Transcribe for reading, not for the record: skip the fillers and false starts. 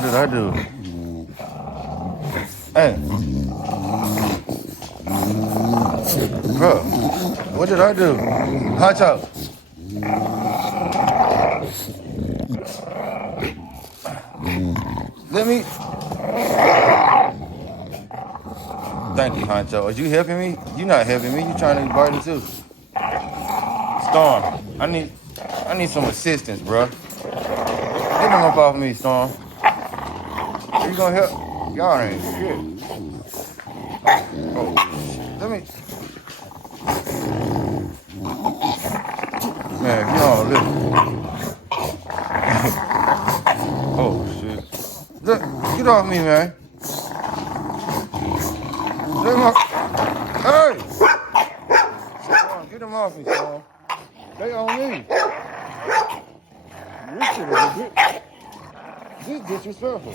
What did I do? Hey, bro, what did I do? Honcho. Let me. Thank you, Honcho. Are you helping me? You not helping me. You trying to be burden too. Storm, I need some assistance, bro. Get them up off me, Storm. Are you gonna help? Y'all ain't shit. Oh, let me. Man, you don't listen. Oh shit. Look, get off me, man. Let him off. Hey! Storm, get them off me, Storm. They on me. This shit is disrespectful.